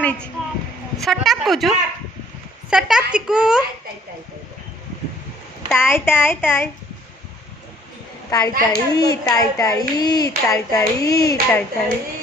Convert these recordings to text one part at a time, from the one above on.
कौन सटाप कौचु सटाप चिकू ताई ताई ताई ताई ताई ताई ताई ताई ताई ताई ताई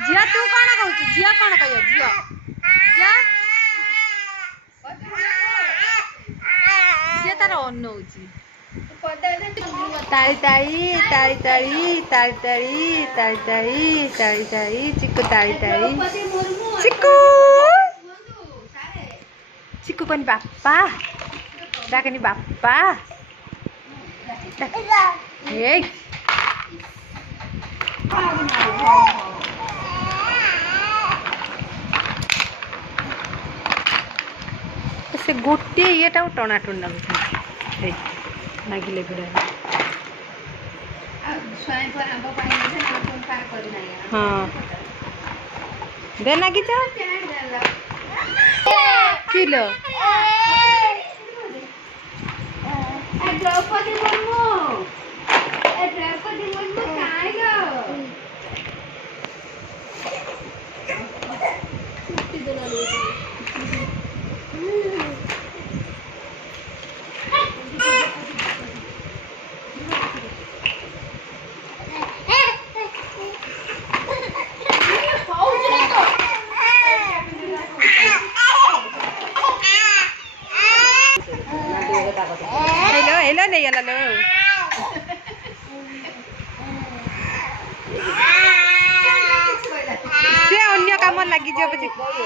झिया तू कौन कहू झिया कौन कह झिया झिया तार अन्न ताई ताई ताई ताई ताई ताई ताई ताई ताई ताई चिक्कू ताई ताई चिक्कू चिक्कू पनि बाप्पा डाकनी बाप्पा हे से गोटे ये टना टन नागिले भिड़ा हाँ दे नागी किलो द्रौपदी मुर्मू काय हेलो हेलो नहीं हेलो से अन्य काम लगी जे पछी गोटे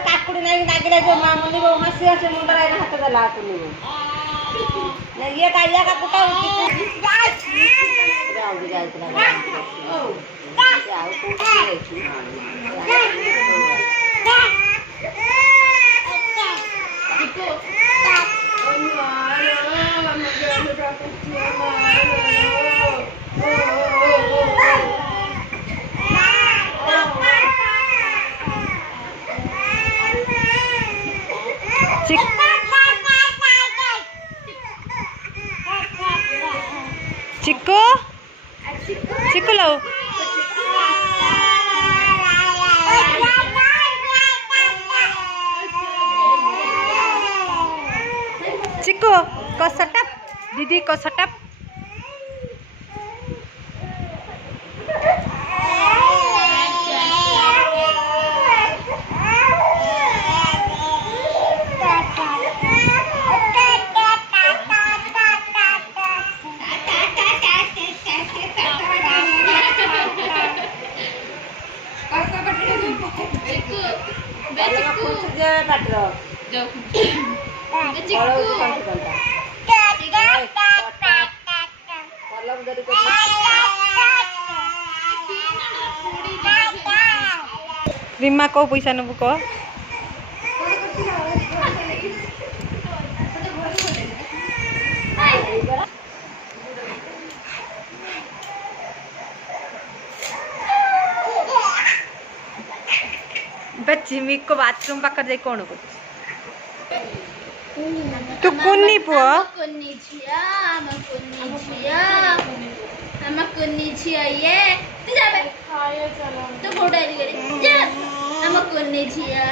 काकुड़ी नहीं नागिला जो मामुनी बो हसी हसी मुंडा रे हाथ देला तुनी ने ये कालिया का पुटा जाऊ जाइतला ओ जाऊ कोठी चिक्कू चिक्कू लो चिक्कू को सटप दीदी को सटप रीमा को पैसा नबू कह चिमी को बाथरूम पाकर जाई कौन कर तू कुन्नी पुआ कुन्नी छिया ये तू जाबे तो घोड़ा ले जा हम कुन्नी छिया